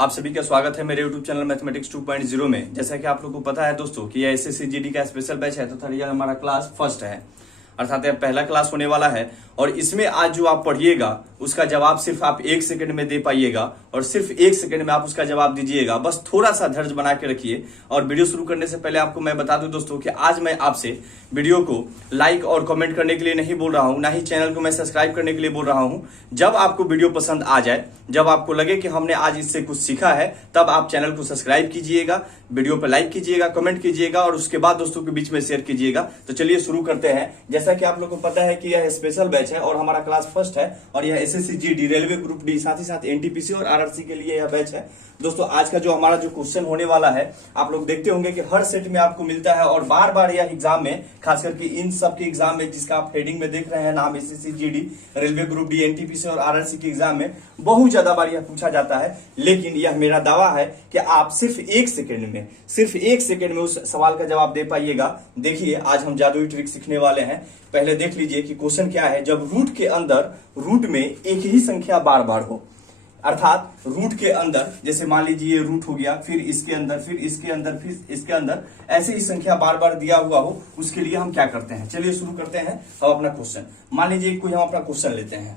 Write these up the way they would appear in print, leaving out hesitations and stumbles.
आप सभी का स्वागत है मेरे YouTube चैनल मैथमेटिक्स 2.0 में। जैसा कि आप लोगों को पता है दोस्तों कि यह एसएससी जीडी का स्पेशल बैच है, तो यह हमारा क्लास फर्स्ट है, अर्थात यह पहला क्लास होने वाला है। और इसमें आज जो आप पढ़िएगा उसका जवाब सिर्फ आप 1 सेकंड में दे पाइएगा और सिर्फ 1 सेकंड में आप उसका जवाब दीजिएगा। बस थोड़ा सा धैर्य बना के रखिए। और वीडियो शुरू करने से पहले आपको मैं बता दूं दोस्तों कि आज मैं आपसे वीडियो को लाइक और कमेंट करने के लिए नहीं बोल रहा हूं, ना ही चैनल को मैं सब्सक्राइब करने के लिए बोल रहा हूं। जब आपको वीडियो पसंद आ जाए, जब आपको लगे कि हमने आज इससे कुछ सीखा है, तब आप चैनल को सब्सक्राइब कीजिएगा, वीडियो पर लाइक कीजिएगा, कमेंट कीजिएगा और उसके बाद दोस्तों के बीच में शेयर कीजिएगा। तो चलिए शुरू करते हैं। जैसा कि आप लोगों को पता है कि यह स्पेशल बैच है और हमारा क्लास फर्स्ट है और यह SSC GD, railway group D, साथ ही साथ एनटीपीसी और आरआरसी के लिए यह बैच है। दोस्तों आज का जो हमारा जो क्वेश्चन होने वाला है, आप लोग देखते होंगे कि हर सेट में आपको मिलता है और बार बार यह एग्जाम में, खास करके इन सब के एग्जाम में जिसका आप हेडिंग में देख रहे हैं नाम SSC GD, railway group D, NTPC और आरआरसी के एग्जाम में बहुत ज्यादा बार यह पूछा जाता है। लेकिन यह मेरा दावा है कि आप सिर्फ 1 सेकंड में उस सवाल का जवाब दे पाइएगा। देखिए आज हम जादुई ट्रिक सीखने वाले हैं। पहले देख लीजिए कि क्वेश्चन क्या है। जब रूट के अंदर रूट में एक ही संख्या बार बार हो, अर्थात रूट के अंदर, जैसे मान लीजिए ये रूट हो गया, फिर इसके अंदर, फिर इसके अंदर, फिर इसके अंदर, ऐसे ही संख्या बार बार दिया हुआ हो, उसके लिए हम क्या करते हैं। चलिए शुरू करते हैं हम अपना क्वेश्चन। मान लीजिए कोई हम अपना क्वेश्चन लेते हैं।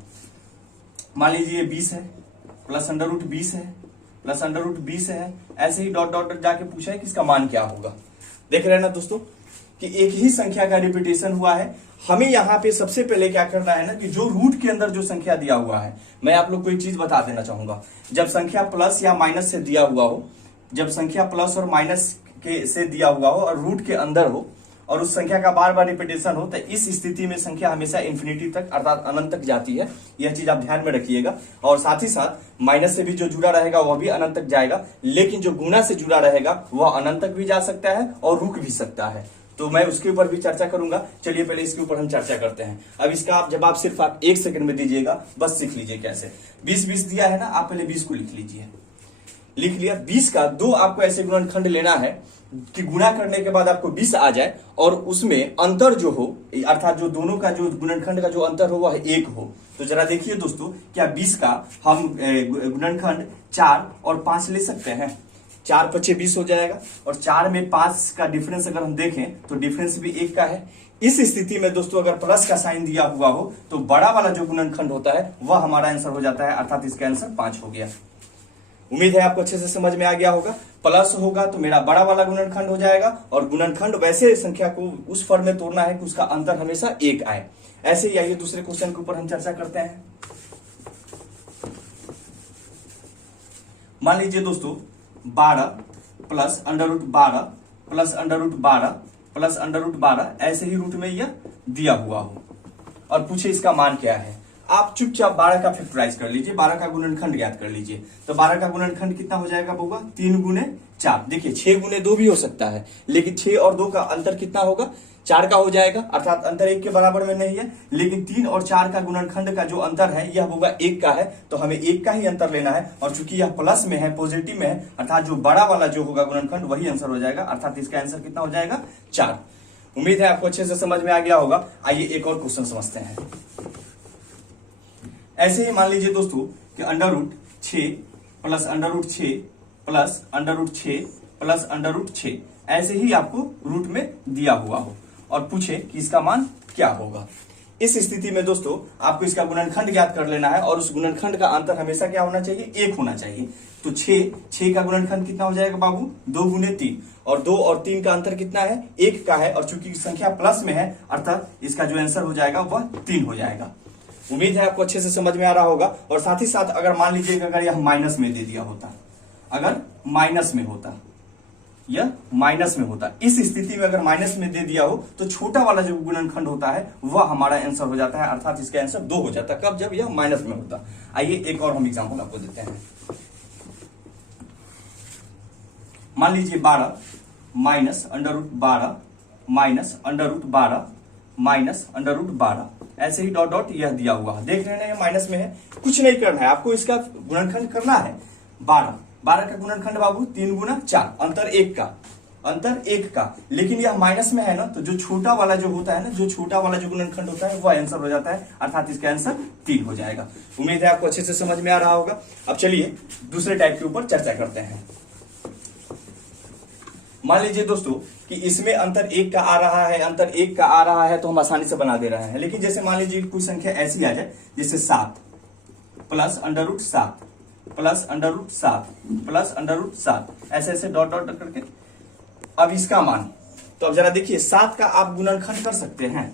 मान लीजिए 20 है प्लस अंडर रूट 20 है प्लस अंडर रूट 20 है, ऐसे ही डॉट डॉट जाके पूछा है कि इसका मान क्या होगा। देख रहे हैं ना दोस्तों कि एक ही संख्या का रिपीटेशन हुआ है। हमें यहाँ पे सबसे पहले क्या करना है ना कि जो रूट के अंदर जो संख्या दिया हुआ है, मैं आप लोग को एक चीज बता देना चाहूंगा। जब संख्या प्लस या माइनस से दिया हुआ हो, जब संख्या प्लस और माइनस के से दिया हुआ हो और रूट के अंदर हो और उस संख्या का बार बार रिपीटेशन हो, तो इस स्थिति में संख्या हमेशा इन्फिनिटी तक अर्थात अनंत तक जाती है। यह चीज आप ध्यान में रखिएगा। और साथ ही साथ माइनस से भी जो जुड़ा रहेगा वह भी अनंत तक जाएगा, लेकिन जो गुना से जुड़ा रहेगा वह अनंत तक भी जा सकता है और रुक भी सकता है। तो मैं उसके ऊपर भी चर्चा करूंगा। चलिए पहले इसके ऊपर हम चर्चा करते हैं। अब इसका आप जवाब सिर्फ आप 1 सेकंड में दीजिएगा। बस सीख लीजिए कैसे। 20 दिया है ना, आप पहले 20 को लिख लीजिए। लिख लिया। 20 का 2 आपको ऐसे गुणनखंड लेना है कि गुणा करने के बाद आपको 20 आ जाए और उसमें अंतर जो हो, अर्थात जो दोनों का जो गुणनखंड का जो अंतर हो वह 1 हो। तो जरा देखिए दोस्तों, क्या 20 का हम गुणनखंड 4 और 5 ले सकते हैं। 4 पचे 20 हो जाएगा और 4 में 5 का डिफरेंस अगर हम देखें तो डिफरेंस भी 1 का है। इस स्थिति में दोस्तों अगर प्लस का साइन दिया हुआ हो तो बड़ा वाला जो गुणनखंड होता है वह हमारा आंसर हो जाता है, अर्थात इसका आंसर 5 हो गया। उम्मीद है आपको अच्छे से समझ में आ गया होगा। प्लस होगा तो मेरा बड़ा वाला गुणनखंड हो जाएगा और गुणनखंड वैसे संख्या को उस फॉर्म में तोड़ना है कि उसका अंतर हमेशा 1 आए। ऐसे ही आइए दूसरे क्वेश्चन के ऊपर हम चर्चा करते हैं। मान लीजिए दोस्तों 12 plus under root 12 plus under root 12 plus under root 12, ऐसे ही रूट में यह दिया हुआ हो और पूछे इसका मान क्या है। आप चुपचाप 12 का फैक्टराइज कर लीजिए, 12 का गुणनखंड ज्ञात कर लीजिए। तो 12 का गुणनखंड कितना हो जाएगा बउआ, 3 गुने 4। देखिए 6 गुने 2 भी हो सकता है, लेकिन 6 और 2 का अंतर कितना होगा, 4 का हो जाएगा, अर्थात अंतर 1 के बराबर में नहीं है। लेकिन 3 और 4 का गुणनखंड का जो अंतर है यह होगा 1 का है, तो हमें 1 का ही अंतर लेना है। और चूंकि यह प्लस में है, पॉजिटिव में है, अर्थात जो बड़ा वाला जो होगा गुणनखंड वही आंसर हो जाएगा, अर्थात इसका आंसर कितना हो जाएगा, 4। उम्मीद है आपको अच्छे से समझ में आ गया होगा। आइए एक और क्वेश्चन समझते हैं। ऐसे ही मान लीजिए दोस्तों कि under root 6 plus under root 6 plus under root 6 plus under root 6, ऐसे ही आपको रूट में दिया हुआ हो और पूछे कि इसका मान क्या होगा। इस स्थिति में दोस्तों आपको इसका गुणनखंड ज्ञात कर लेना है और उस गुणनखंड का अंतर हमेशा क्या होना चाहिए, 1 होना चाहिए। तो 6 का गुणनखंड कितना हो जाएगा बाबू, 2 गुने 3, और 2 और 3 का अंतर कितना है, 1 का है। और चूंकि संख्या प्लस में है, अर्थात इसका जो आंसर हो जाएगा वह 3 हो जाएगा। उम्मीद है आपको अच्छे से समझ में आ रहा होगा। और साथ ही साथ अगर मान लीजिए अगर यह माइनस में दे दिया होता, अगर माइनस में होता, यह माइनस में होता, इस स्थिति में अगर माइनस में दे दिया हो तो छोटा वाला जो गुणनखंड होता है वह हमारा आंसर हो जाता है, अर्थात इसका आंसर 2 हो जाता है। कब, जब यह माइनस में होता। आइए एक और हम एग्जांपल आपको देते हैं। मान लीजिए 12 minus under root 12 minus under root 12 minus under root 12, ऐसे ही डॉट डॉट यह दिया हुआ है। देख रहे हैं ये माइनस में है, कुछ नहीं करना है आपको, इसका गुणनखंड करना है 12 का गुणनखंड बाबू 3 गुना 4, अंतर 1 का, अंतर 1 का, लेकिन यह माइनस में है ना, तो जो छोटा वाला जो होता है ना, जो छोटा वाला जो गुणनखंड होता है वो आंसर हो जाता है, अर्थात इसका आंसर 3 हो जाएगा। उम्मीद है आपको अच्छे से समझ में आ रहा होगा। अब चलिए दूसरे टाइप के ऊपर चर्चा करते हैं। मान लीजिए दोस्तों कि इसमें अंतर 1 का आ रहा है, अंतर 1 का आ रहा है तो हम आसानी से बना दे रहे हैं। लेकिन जैसे मान लीजिए कोई संख्या ऐसी आ जाए जैसे 7 plus under root 7 plus under root 7 plus under root 7, ऐसे ऐसे डॉट डॉट करके। अब इसका मान, तो अब जरा देखिए 7 का आप गुणनखंड कर सकते हैं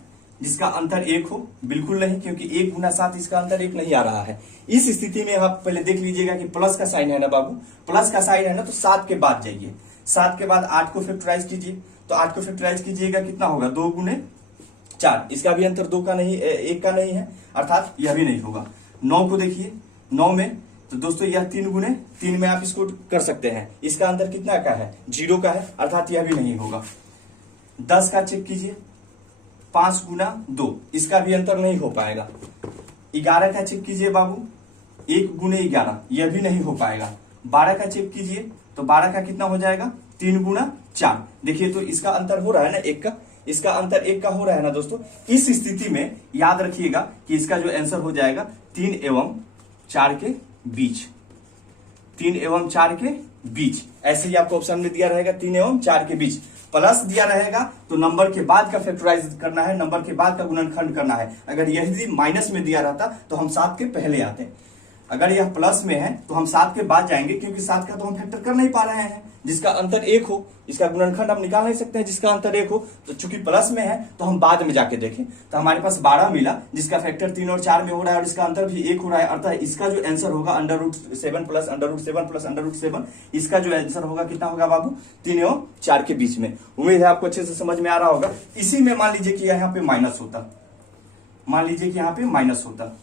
जिसका अंतर 1 हो? बिल्कुल नहीं, क्योंकि 1 गुना 7 इसका अंतर 1 नहीं आ रहा है। इस स्थिति में आप पहले देख लीजिएगा कि प्लस का साइन है ना बाबू, प्लस का साइन है ना, तो 7 के बाद जाइए, 7 के बाद 8 को फैक्टराइज कीजिए, तो 8 को फैक्टराइज कीजिएगा कितना होगा, 2 गुने 4, इसका भी अंतर 2 का नहीं, 1 का नहीं है, अर्थात यह भी नहीं होगा। 9 को देखिए, 9 में तो दोस्तों यह 3 गुने 3 में आप इसको कर सकते हैं, इसका अंतर कितना का है, 0 का है, अर्थात यह भी नहीं होगा। 10 का चेक कीजिए, 5 गुना 2, इसका भी अंतर नहीं हो पाएगा। 11 का चेक कीजिए बाबू, 1 गुने 11, यह भी नहीं हो पाएगा। 12 का चेक कीजिए, तो 12 का कितना हो जाएगा, 3 गुना 4, देखिए तो इसका अंतर हो रहा है ना 1 का, इसका अंतर 1 का हो रहा है ना दोस्तों। इस स्थिति में याद रखिएगा कि इसका जो आंसर हो जाएगा 3 एवं 4 के बीच, 3 एवं 4 के बीच, ऐसे ही आपको ऑप्शन में दिया रहेगा 3 एवं 4 के बीच। प्लस दिया रहेगा तो नंबर के बाद का फैक्टराइज करना है, नंबर के बाद का गुणनखंड करना है। अगर यही माइनस में दिया रहता तो हम 7 के पहले आते, अगर यह प्लस में है तो हम 7 के बाद जाएंगे, क्योंकि 7 का तो हम फैक्टर कर नहीं पा रहे हैं, जिसका अंतर 1 हो, इसका गुणनखंड हम निकाल नहीं सकते हैं जिसका अंतर 1 हो, तो चूंकि प्लस में है तो हम बाद में जाके देखें, तो हमारे पास 12 मिला जिसका फैक्टर 3 और 4 में हो रहा है और इसका अंतर भी 1 हो रहा है, अर्थात इसका जो आंसर होगा under root 7 plus under root 7 plus under root 7, इसका जो आंसर होगा कितना होगा बाबू, 3 एवं 4 के बीच में। उम्मीद है आपको अच्छे से समझ में आ रहा होगा। इसी में मान लीजिए कि यहाँ पे माइनस होता, मान लीजिए कि यहाँ पे माइनस होता,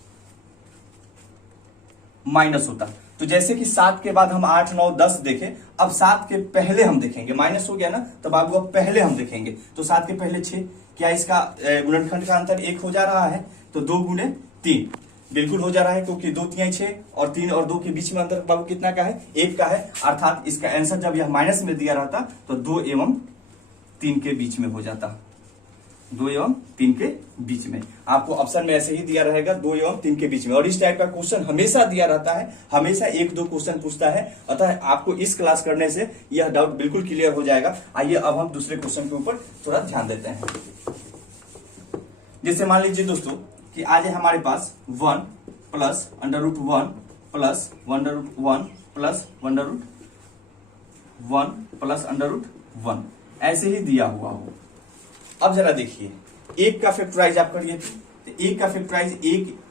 माइनस होता, तो जैसे कि 7 के बाद हम 8 9 10 देखें, अब 7 के पहले हम देखेंगे, माइनस हो गया ना, तब बाबू अब पहले हम देखेंगे, तो 7 के पहले 6, क्या इसका गुणनखंड का अंतर 1 हो जा रहा है, तो 2 गुने 3 बिल्कुल हो जा रहा है, क्योंकि 2 3 6 और 3 और 2 के बीच में अंतर बाबू कितना का है, 1 का है, अर्थात इसका आंसर जब यह माइनस में दिया रहता तो 2 एवं 3 के बीच में हो जाता, 2 एवं 3 के बीच में। आपको ऑप्शन में ऐसे ही दिया रहेगा 2 एवं 3 के बीच में, और इस टाइप का क्वेश्चन हमेशा दिया रहता है, हमेशा 1-2 क्वेश्चन पूछता है, अतः आपको इस क्लास करने से यह डाउट बिल्कुल क्लियर हो जाएगा। आइए अब हम दूसरे क्वेश्चन के ऊपर थोड़ा ध्यान देते हैं। जैसे मान लीजिए दोस्तों कि आज है हमारे पास 1 plus under root 1 plus under root 1 plus under root 1 plus under root 1, ऐसे ही दिया हुआ हो। अब जरा देखिए, 1 का फैक्टराइज आप करिए, तो 1 का फैक्टराइज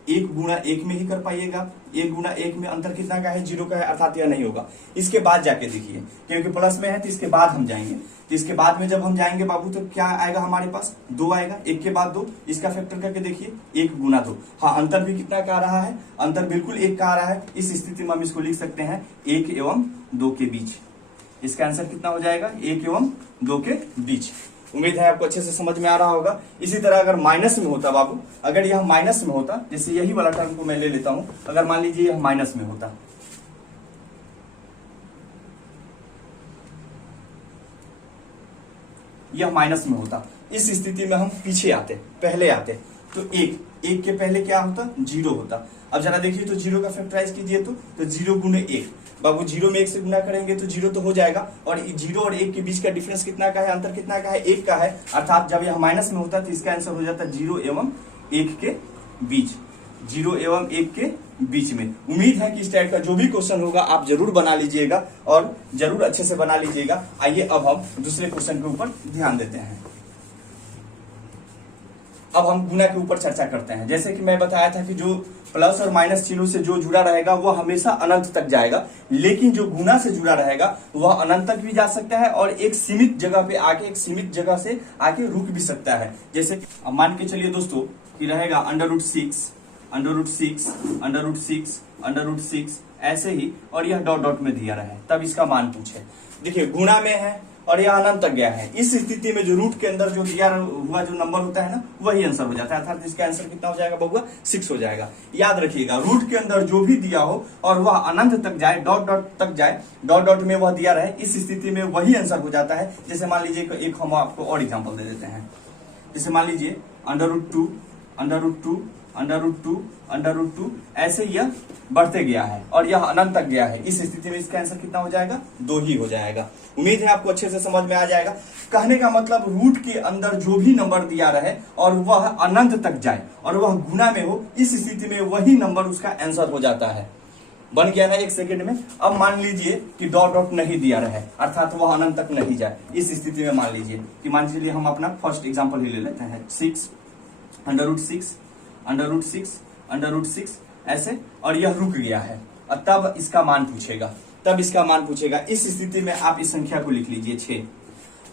1 गुना 1 में ही कर पाइएगा, 1 गुना 1 में अंतर कितना का है, 0 का है, अर्थात यह नहीं होगा। इसके बाद जाके देखिए, क्योंकि प्लस में है तो इसके बाद हम जाएंगे, तो इसके बाद में जब हम जाएंगे बाबू तो क्या आएगा हमारे पास, 2 आएगा, 1 के बाद 2, इसका फैक्टर करके देखिए 1 गुना 2, हाँ अंतर भी कितना का आ रहा है, अंतर बिल्कुल 1 का आ रहा है। इस स्थिति में हम इसको लिख सकते हैं 1 एवं 2 के बीच, इसका आंसर कितना हो जाएगा, 1 एवं 2 के बीच। उम्मीद है आपको अच्छे से समझ में आ रहा होगा। इसी तरह अगर माइनस में होता बाबू, अगर यह माइनस में होता, जैसे यही वाला टर्म को मैं ले लेता हूं, अगर मान लीजिए यह माइनस में होता, यह माइनस में होता, इस स्थिति में हम पीछे आते, पहले आते, तो 1 के पहले क्या होता, 0 होता। अब जरा देखिए, तो 0 का फैक्टराइज कीजिए, तो 0 गुने 1, बाबू 0 में 1 से गुना करेंगे तो 0 तो हो जाएगा, और 0 और 1 के बीच का डिफरेंस कितना का है, अंतर कितना का है, 1 का है, अर्थात जब यह माइनस में होता तो इसका आंसर हो जाता 0 एवं 1 के बीच, 0 एवं 1 के बीच में। उम्मीद है कि इस टाइप का जो भी क्वेश्चन होगा आप जरूर बना लीजिएगा और जरूर अच्छे से बना लीजिएगा। आइए अब हम दूसरे क्वेश्चन के ऊपर ध्यान देते हैं। अब हम गुना के ऊपर चर्चा करते हैं। जैसे कि मैं बताया था कि जो प्लस और माइनस चिन्हों से जो जुड़ा रहेगा वह हमेशा अनंत तक जाएगा, लेकिन जो गुना से जुड़ा रहेगा वह अनंत तक भी जा सकता है और एक सीमित जगह पे आके, एक सीमित जगह से आके रुक भी सकता है। जैसे मान के चलिए दोस्तों कि रहेगा under root 6 under root 6 under root 6 under root 6, ऐसे ही, और यह डॉट डॉट में दिया रहे, तब इसका मान पूछे। देखिए गुना में है और यह अनंत तक गया है। इस स्थिति में जो रूट के अंदर जो दिया हुआ जो नंबर होता है ना, वही आंसर हो जाता है, अर्थात इसका आंसर कितना हो जाएगा बबुआ, 6 हो जाएगा। याद रखिएगा, रूट के अंदर जो भी दिया हो और वह अनंत तक जाए, डॉट डॉट तक जाए, डॉट डॉट में वह दिया रहे, इस स्थिति में वही आंसर हो जाता है। जैसे मान लीजिए एक हम आपको और एग्जाम्पल दे देते हैं। जैसे मान लीजिए √2 √2 √2 √2, ऐसे यह बढ़ते गया है और यह अनंत तक गया है। इस स्थिति में इसका आंसर कितना हो जाएगा, 2 ही हो जाएगा। उम्मीद है आपको अच्छे से समझ में आ जाएगा। कहने का मतलब रूट के अंदर जो भी नंबर दिया रहे और वह अनंत तक जाए और वह गुना में हो, इस स्थिति में वही नंबर उसका आंसर हो जाता है। बन गया ना 1 सेकंड में। अब मान लीजिए कि डॉट डॉट नहीं दिया रहे, अर्थात वह अनंत तक नहीं जाए। इस स्थिति में मान लीजिए कि मान लीजिए हम अपना फर्स्ट एग्जांपल ही ले लेते हैं, 6 √6 √6 ऐसे, और यह रुक गया है। और तब इसका मान पूछेगा। इस स्थिति में आप इस संख्या को लिख लीजिए 6,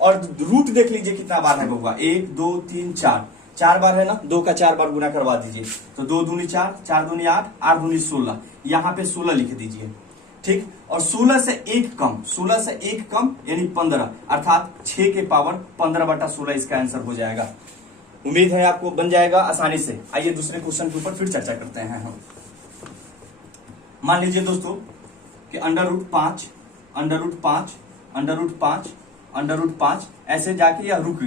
और रूट देख लीजिए कितना बार है बउआ, 1 2 3 4 बार है ना, 2 का 4 बार गुना करवा दीजिए, तो 2 दूनी 4, 4 दूनी 8, 8 दूनी 16, यहाँ पे 16 लिख दीजिए, ठीक। और 16 से 1 कम यानी 15, अर्थात 6 के पावर 15/16 इसका आंसर हो जाएगा। उम्मीद है आपको बन जाएगा आसानी से। आइए दूसरे क्वेश्चन के ऊपर फिर चर्चा करते हैं हम। मान लीजिए दोस्तों कि √5 ऐसे जाके या रुक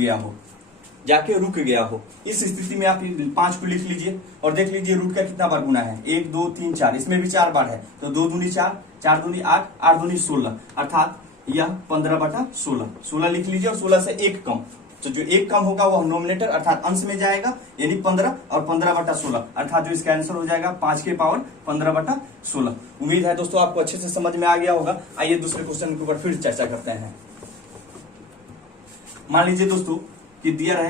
गया हो, इस स्थिति में आप 5 को लिख लीजिए और देख लीजिए रूट का कितना बार गुना है, 1 2 3 4, इसमें भी 4 बार है, तो 2 दूनी 4, 4 दूनी 8, 8 दूनी 16, अर्थात यह 15/16, 16 लिख लीजिए। और 16 से 1 कम, तो जो 1 कम होगा वह नोमिनेटर अर्थात अंश में जाएगा, यानी 15, और 15/16, अर्थात जो इसका आंसर हो जाएगा 5 के पावर 15/16। उम्मीद है दोस्तों आपको अच्छे से समझ में आ गया होगा। आइए दूसरे क्वेश्चन के ऊपर फिर चर्चा करते हैं। मान लीजिए दोस्तों कि दिया रहे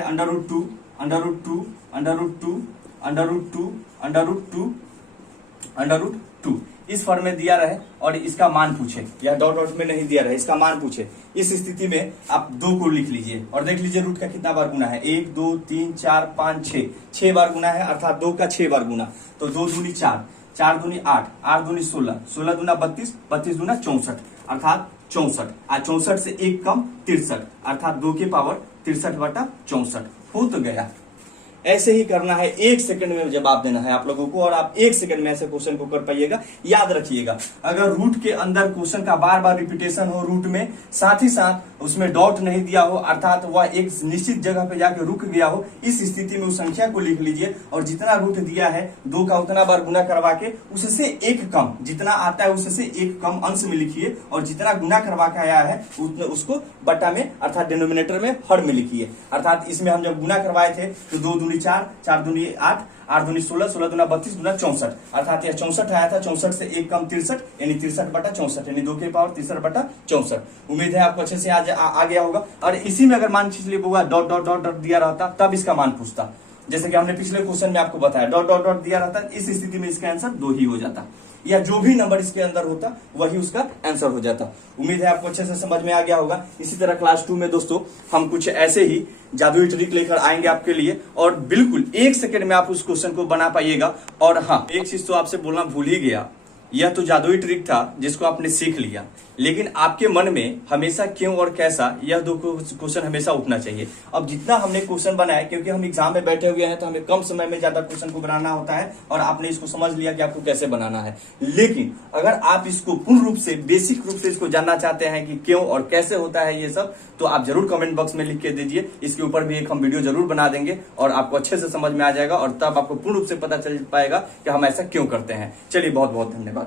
√2 इस फॉर्म में दिया रहे और इसका मान पूछे, या डॉट डॉट में नहीं दिया रहे, इसका मान पूछे। इस स्थिति में आप 2 को लिख लीजिए और देख लीजिए रूट का कितना बार गुना है, 1 2 3 4 5 6 बार गुना है, अर्थात 2 का 6 बार गुना, तो 2 दूनी 4, 4 दूनी 8, 8 दूनी 16, 16 दूना 32, 32 दूना 64, अर्थात 64। 64 से 1 कम 63, अर्थात 2 के पावर 63/64 हो तो गया। ऐसे ही करना है, 1 सेकंड में जवाब देना है आप लोगों को, और आप 1 सेकंड में ऐसे क्वेश्चन को कर पाइएगा। याद रखिएगा, अगर रूट के अंदर क्वेश्चन का बार बार रिपीटेशन हो रूट में, साथ ही साथ उसमें डॉट नहीं दिया हो, अर्थात वह एक निश्चित जगह पे जाके रुक गया हो, इस स्थिति में उस संख्या को लिख लीजिए और जितना रूट दिया है 2 का उतना बार गुना करवा के उससे 1 कम, जितना आता है उससे 1 कम अंश में लिखिए, और जितना गुना करवा के आया है उसको बट्टा में अर्थात डिनोमिनेटर में हर में लिखिए। अर्थात इसमें हम जब गुना करवाए थे तो 2 दूनी 4, 4 दूनी 8, 8 दूनी 16, 16 दूना 32, दूना 64, अर्थात यह 64 आया था, 64 से 1 कम 63, यानी 63/64, यानी 2 के पावर 63/64। उम्मीद है आपको अच्छे से आ गया होगा। और इसी में अगर मान लीजिए डॉट डॉट डॉट दिया रहता तब इसका मान पूछता, जैसे कि हमने पिछले क्वेश्चन में आपको बताया, डॉट डॉट डॉट दिया रहता, इस स्थिति में इसका आंसर 2 ही हो जाता, या जो भी नंबर इसके अंदर होता वही उसका आंसर हो जाता। उम्मीद है आपको अच्छे से समझ में आ गया होगा। इसी तरह क्लास 2 में दोस्तों हम कुछ ऐसे ही जादुई ट्रिक लेकर आएंगे आपके लिए, और बिल्कुल 1 सेकंड में आप उस क्वेश्चन को बना पाइएगा। और हाँ, एक चीज तो आपसे बोलना भूल ही गया, यह तो जादुई ट्रिक था जिसको आपने सीख लिया, लेकिन आपके मन में हमेशा क्यों और कैसा, यह 2 क्वेश्चन हमेशा उठना चाहिए। अब जितना हमने क्वेश्चन बनाया, क्योंकि हम एग्जाम में बैठे हुए हैं तो हमें कम समय में ज्यादा क्वेश्चन को बनाना होता है, और आपने इसको समझ लिया कि आपको कैसे बनाना है। लेकिन अगर आप इसको पूर्ण रूप से, बेसिक रूप से इसको जानना चाहते हैं कि क्यों और कैसे होता है ये सब, तो आप जरूर कमेंट बॉक्स में लिख के दीजिए। इसके ऊपर भी एक हम वीडियो जरूर बना देंगे और आपको अच्छे से समझ में आ जाएगा, और तब आपको पूर्ण रूप से पता चल पाएगा कि हम ऐसा क्यों करते हैं। चलिए, बहुत बहुत धन्यवाद।